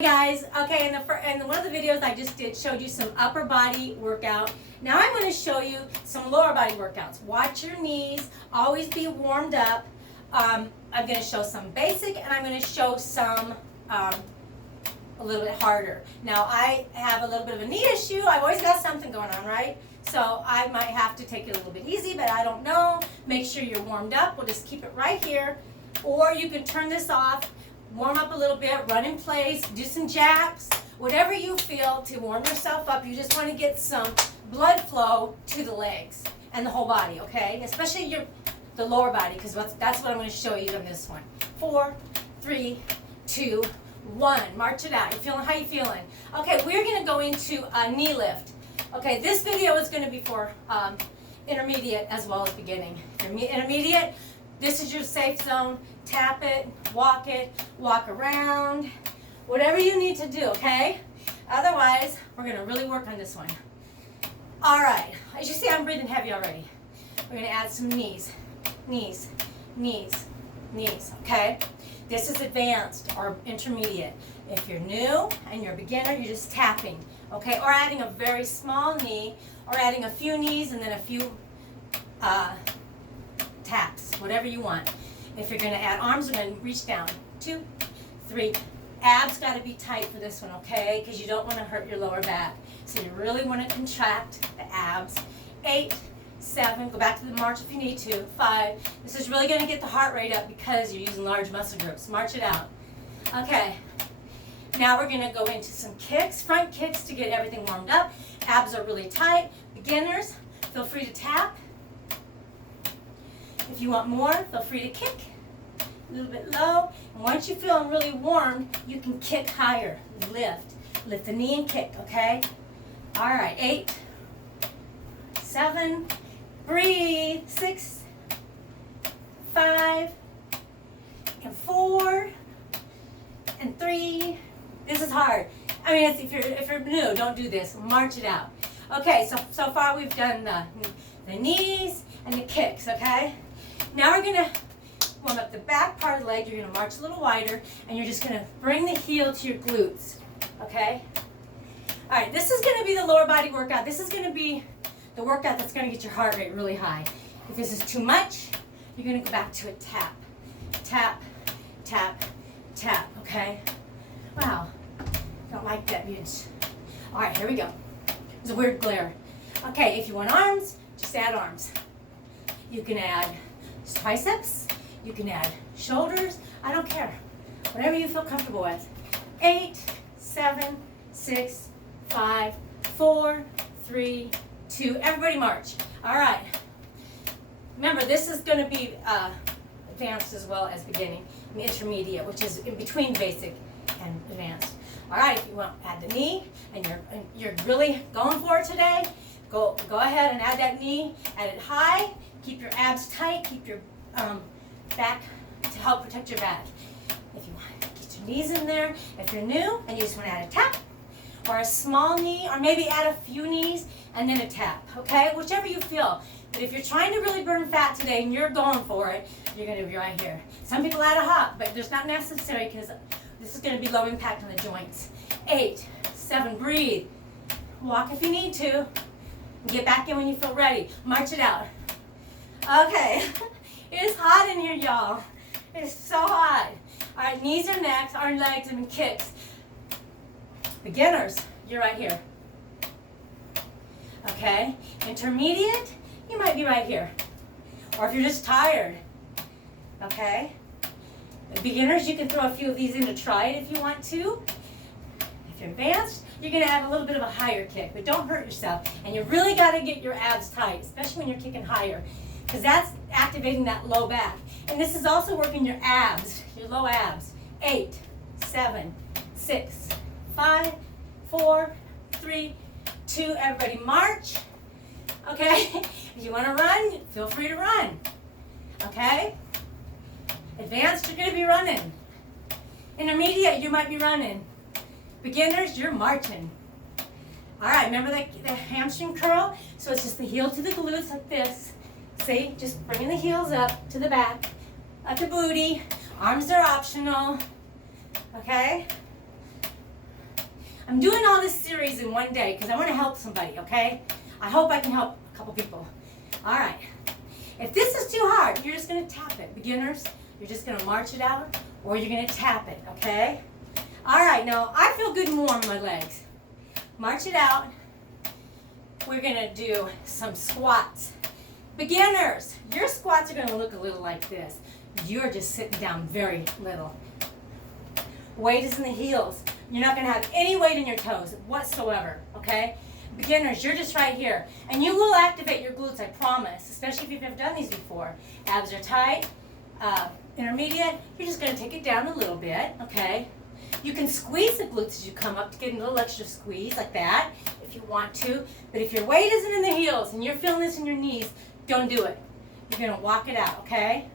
Hey guys, okay, in one of the videos I just did showed you some upper body workout. Now I'm going to show you some lower body workouts. Watch your knees, always be warmed up. I'm going to show some basic and I'm going to show some a little bit harder. Now I have a little bit of a knee issue. I've always got something going on, right? So I might have to take it a little bit easy, but I don't know. Make sure you're warmed up. We'll just keep it right here. Or you can turn this off. Warm up a little bit, run in place, do some jacks, whatever you feel to warm yourself up. You just want to get some blood flow to the legs and the whole body, okay? Especially the lower body, because that's what I'm going to show you on this one. 4, 3, 2, 1. March it out. How you feeling? Okay, we're going to go into a knee lift. Okay, this video is going to be for intermediate as well as beginning. If you're intermediate, this is your safe zone. Tap it, walk around, whatever you need to do, okay? Otherwise, we're going to really work on this one. All right, as you see, I'm breathing heavy already. We're going to add some knees, okay? This is advanced or intermediate. If you're new and you're a beginner, you're just tapping, okay? Or adding a very small knee, or adding a few knees and then a few taps, whatever you want. If you're going to add arms, we're going to reach down. 2, 3. Abs got to be tight for this one, okay? Because you don't want to hurt your lower back. So you really want to contract the abs. 8, 7. Go back to the march if you need to. 5. This is really going to get the heart rate up because you're using large muscle groups. March it out. Okay. Now we're going to go into some kicks, front kicks to get everything warmed up. Abs are really tight. Beginners, feel free to tap. If you want more, feel free to kick a little bit low. And once you feel really warm, you can kick higher. Lift the knee and kick, okay? All right, 8, 7, breathe, 6, 5, and 4, and 3. This is hard. I mean, if you're new, don't do this. March it out. Okay, so far we've done the knees and the kicks, okay? Now we're going to warm up the back part of the leg. You're going to march a little wider, and you're just going to bring the heel to your glutes, okay? All right, this is going to be the lower body workout. This is going to be the workout that's going to get your heart rate really high. If this is too much, you're going to go back to a tap. Tap, tap, tap, okay? Wow, don't like that, bitch. All right, here we go. There's a weird glare. Okay, if you want arms, just add arms. You can add triceps, you can add shoulders, I don't care. Whatever you feel comfortable with. 8, 7, 6, 5, 4, 3, 2, everybody march. All right. Remember, this is going to be advanced as well as beginning, and intermediate, which is in between basic and advanced. All right, if you want to add the knee and you're really going for it today, go ahead and add that knee, add it high. Keep your abs tight, keep your back to help protect your back. If you want to get your knees in there, if you're new and you just want to add a tap or a small knee, or maybe add a few knees and then a tap, okay? Whichever you feel. But if you're trying to really burn fat today and you're going for it, you're going to be right here. Some people add a hop, but there's not necessary because this is going to be low impact on the joints. 8, 7, breathe. Walk if you need to. Get back in when you feel ready. March it out. Okay, it's hot in here, y'all. It's so hot. All right, knees or necks, arms, legs, and kicks. Beginners, you're right here. Okay, intermediate, you might be right here. Or if you're just tired, okay. Beginners, you can throw a few of these in to try it if you want to. If you're advanced, you're going to add a little bit of a higher kick, but don't hurt yourself. And you really got to get your abs tight, especially when you're kicking higher, because that's activating that low back. And this is also working your abs, your low abs. 8, 7, 6, 5, 4, 3, 2, everybody march. Okay, if you want to run, feel free to run. Okay, advanced, you're going to be running. Intermediate, you might be running. Beginners, you're marching. All right, remember the hamstring curl? So it's just the heel to the glutes like this. See, just bringing the heels up to the back, up the booty. Arms are optional. Okay? I'm doing all this series in one day because I want to help somebody, okay? I hope I can help a couple people. All right. If this is too hard, you're just going to tap it. Beginners, you're just going to march it out, or you're going to tap it, okay? All right, now I feel good and warm in my legs. March it out. We're going to do some squats. Beginners, your squats are going to look a little like this. You're just sitting down very little. Weight is in the heels. You're not going to have any weight in your toes whatsoever, okay? Beginners, you're just right here. And you will activate your glutes, I promise, especially if you've never done these before. Abs are tight. Intermediate, you're just going to take it down a little bit, okay? You can squeeze the glutes as you come up to get a little extra squeeze like that if you want to. But if your weight isn't in the heels and you're feeling this in your knees, don't do it. You're going to walk it out, okay?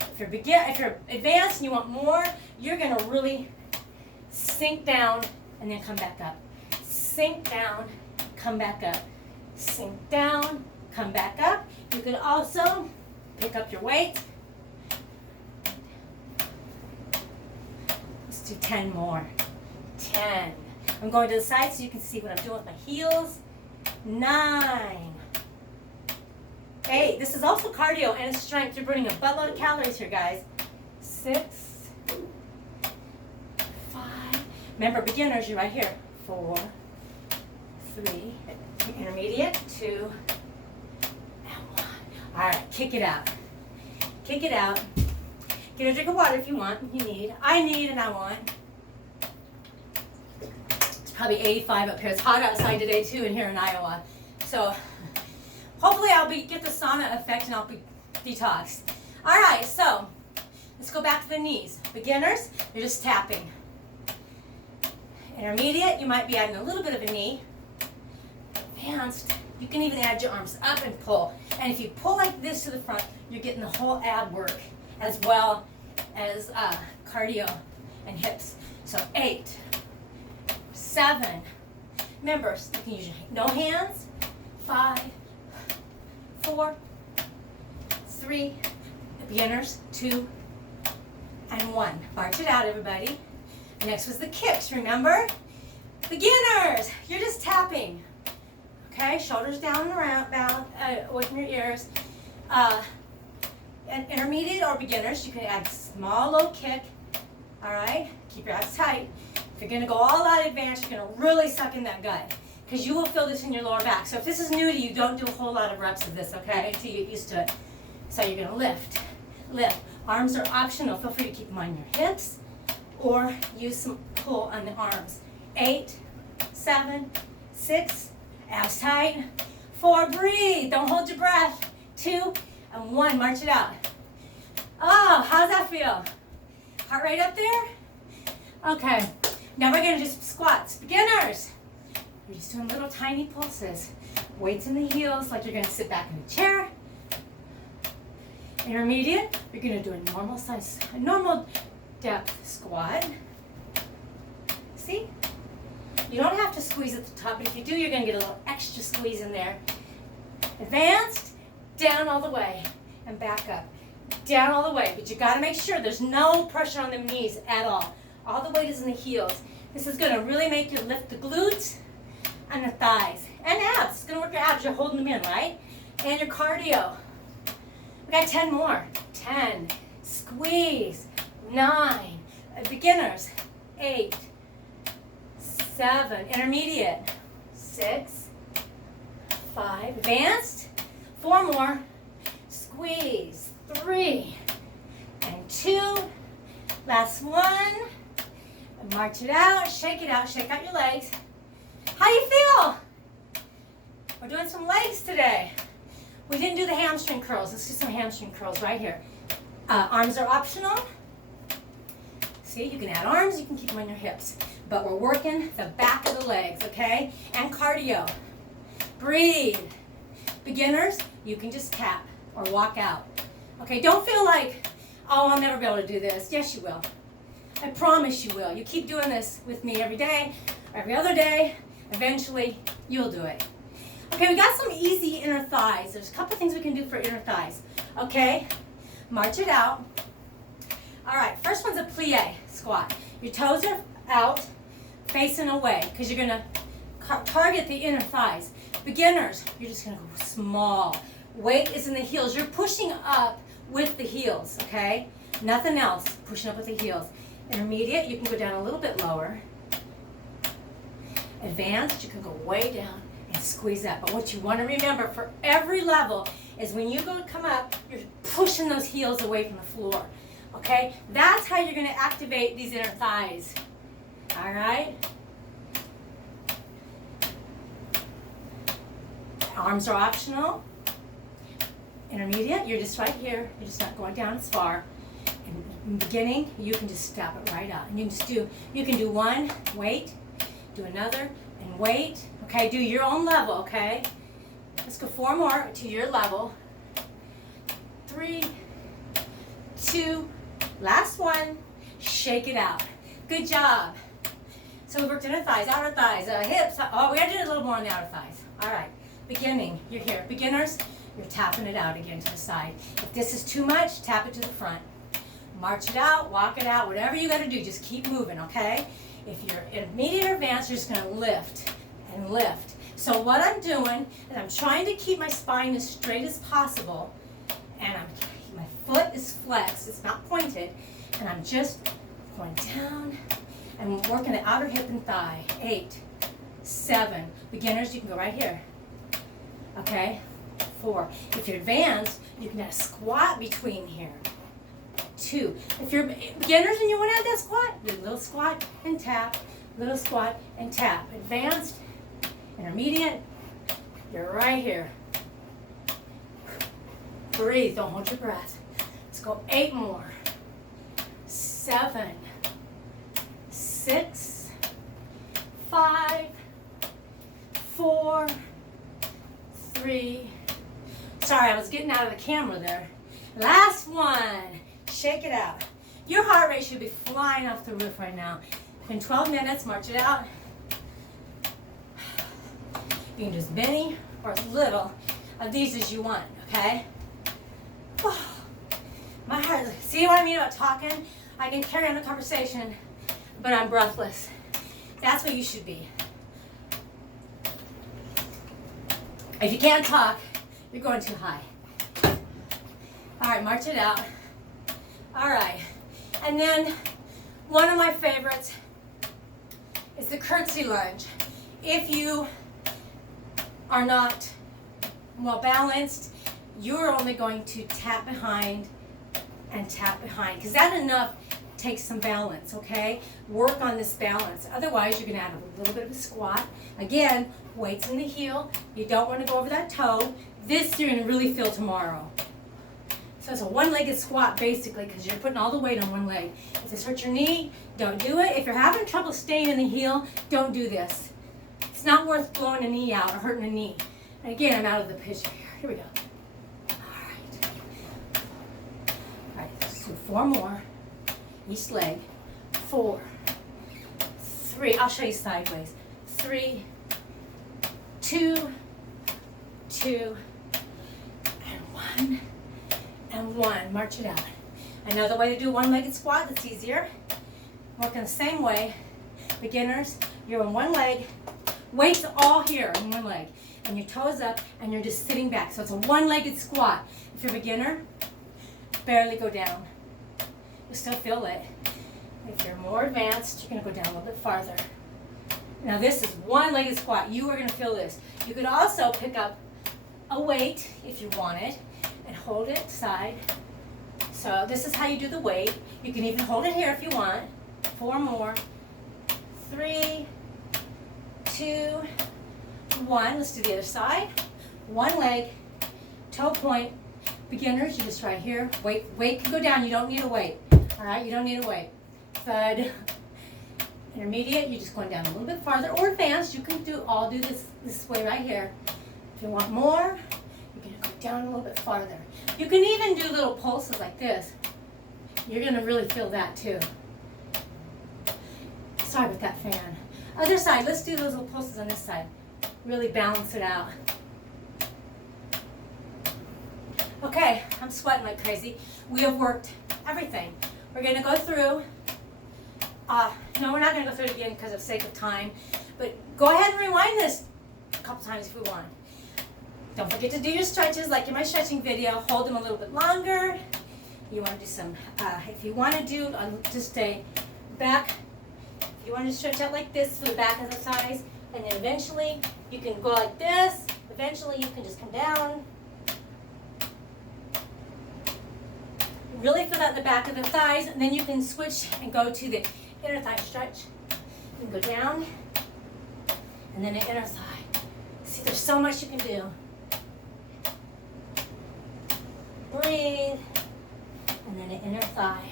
If you're advanced and you want more, you're going to really sink down and then come back up. Sink down, come back up. Sink down, come back up. You can also pick up your weight. Let's do 10 more. 10. I'm going to the side so you can see what I'm doing with my heels. 9. 8. This is also cardio and it's strength. You're burning a buttload of calories here, guys. 6. 5. Remember, beginners, you're right here. 4. 3. Intermediate. 2. And 1. All right, kick it out. Kick it out. Get a drink of water if you want. You need. I need and I want. It's probably 85 up here. It's hot outside today too, and here in Iowa. So hopefully I'll get the sauna effect and I'll be detoxed. All right, so let's go back to the knees. Beginners, you're just tapping. Intermediate, you might be adding a little bit of a knee. Advanced, you can even add your arms up and pull. And if you pull like this to the front, you're getting the whole ab work as well as cardio and hips. So 8, 7. Remember, you can use your no hands. 5, 4, 3. Beginners, 2, and 1. March it out, everybody. Next was the kicks, remember? Beginners, you're just tapping. Okay, shoulders down and around, away from your ears. And intermediate or beginners, you can add small, low kick. All right, keep your abs tight. If you're gonna go all out advanced, you're gonna really suck in that gut because you will feel this in your lower back. So if this is new to you, don't do a whole lot of reps of this, okay, until you get used to it. So you're gonna lift. Arms are optional. Feel free to keep them on your hips or use some pull on the arms. 8, 7, 6, abs tight. 4, breathe. Don't hold your breath. 2, and 1, march it out. Oh, how's that feel? Heart rate up there? Okay, now we're gonna do some squats. Beginners, you're just doing little tiny pulses. Weights in the heels like you're gonna sit back in a chair. Intermediate, you're gonna do a normal depth squat. See? You don't have to squeeze at the top, but if you do, you're gonna get a little extra squeeze in there. Advanced, down all the way and back up. Down all the way, but you gotta make sure there's no pressure on the knees at all. All the weight is in the heels. This is gonna really make you lift the glutes and the thighs and abs. It's gonna work your abs. You're holding them in, right? And your cardio. We got 10 more. 10. Squeeze. 9. Beginners. 8. 7. Intermediate. 6. 5. Advanced. 4 more. Squeeze. 3. And 2. Last one. March it out. Shake out your legs. How do you feel? We're doing some legs today. We didn't do the hamstring curls. Let's do some hamstring curls right here. Arms are optional. See, you can add arms, you can keep them on your hips. But we're working the back of the legs, okay? And cardio. Breathe. Beginners, you can just tap or walk out. Okay, don't feel like, oh, I'll never be able to do this. Yes, you will. I promise you will. You keep doing this with me every day, every other day. Eventually, you'll do it. Okay, we got some easy inner thighs. There's a couple things we can do for inner thighs. Okay, march it out. All right, first one's a plie squat. Your toes are out, facing away because you're gonna target the inner thighs. Beginners, you're just gonna go small. Weight is in the heels. You're pushing up with the heels, okay? Nothing else, pushing up with the heels. Intermediate, you can go down a little bit lower. Advanced, you can go way down and squeeze up. But what you want to remember for every level is when you come up, you're pushing those heels away from the floor, okay? That's how you're going to activate these inner thighs, all right? Arms are optional. Intermediate, you're just right here. You're just not going down as far. In the beginning, you can just stop it right out. And you can do one, wait, do another, and wait. Okay, do your own level, okay? Let's go 4 more to your level. 3, 2, last one. Shake it out. Good job. So we worked inner thighs, outer thighs, hips. Oh, we gotta do a little more on the outer thighs. All right, beginning, you're here. Beginners, you're tapping it out again to the side. If this is too much, tap it to the front. March it out, walk it out, whatever you gotta do, just keep moving, okay? If you're intermediate or advanced, you're just gonna lift and lift. So what I'm doing is I'm trying to keep my spine as straight as possible, and my foot is flexed, it's not pointed, and I'm just going down and working the outer hip and thigh. 8, 7. Beginners, you can go right here. Okay? 4. If you're advanced, you can add a squat between here. 2. If you're beginners and you want to add that squat, do a little squat and tap, little squat and tap. Advanced, intermediate, you're right here. Breathe, don't hold your breath. Let's go 8 more. 7, 6, 5, 4, 3. Sorry, I was getting out of the camera there. Last one. Shake it out. Your heart rate should be flying off the roof right now. In 12 minutes, march it out. You can do as many or as little of these as you want, okay? My heart, see what I mean about talking? I can carry on the conversation, but I'm breathless. That's what you should be. If you can't talk, you're going too high. All right, march it out. All right, and then one of my favorites is the curtsy lunge. If you are not well balanced, you're only going to tap behind and tap behind, because that enough takes some balance, okay? Work on this balance. Otherwise, you're gonna add a little bit of a squat. Again, weights in the heel. You don't wanna go over that toe. This you're gonna really feel tomorrow. So it's a one-legged squat basically, because you're putting all the weight on one leg. If this hurts your knee, don't do it. If you're having trouble staying in the heel, don't do this. It's not worth blowing a knee out or hurting a knee. And again, I'm out of the picture here. Here we go. All right, so 4 more. Each leg. 4, 3. I'll show you sideways. 3, 2, 2, and 1. And 1, march it out. Another way to do a one-legged squat that's easier. Working the same way. Beginners, you're on one leg. Weights all here in one leg. And your toes up and you're just sitting back. So it's a one-legged squat. If you're a beginner, barely go down. You still feel it. If you're more advanced, you're gonna go down a little bit farther. Now this is one-legged squat. You are gonna feel this. You could also pick up a weight if you want it, and hold it side. So this is how you do the weight. You can even hold it here if you want. 4 more. 3, 2, 1. Let's do the other side. One leg, toe point. Beginners, you're just right here. Weight can go down. You don't need a weight. All right, you don't need a weight. Thud. Intermediate, you're just going down a little bit farther. Or advanced, you can do this way right here. If you want more, you're going to go down a little bit farther. You can even do little pulses like this. You're going to really feel that too. Sorry about that fan. Other side, let's do those little pulses on this side. Really balance it out. Okay, I'm sweating like crazy. We have worked everything. We're going to go through No, we're not going to go through it again because of sake of time. But go ahead and rewind this a couple times if you want. Don't forget to do your stretches like in my stretching video. Hold them a little bit longer. You want to do some, if you want to do, just stay back. If you want to stretch out like this for the back of the thighs, and then eventually you can go like this. Eventually you can just come down. Really feel out the back of the thighs, and then you can switch and go to the inner thigh stretch. You can go down, and then an inner thigh. See, there's so much you can do. Breathe, and then an inner thigh.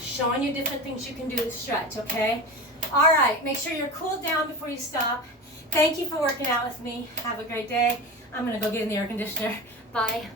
Showing you different things you can do to stretch, okay? All right, make sure you're cooled down before you stop. Thank you for working out with me. Have a great day. I'm gonna go get in the air conditioner. Bye.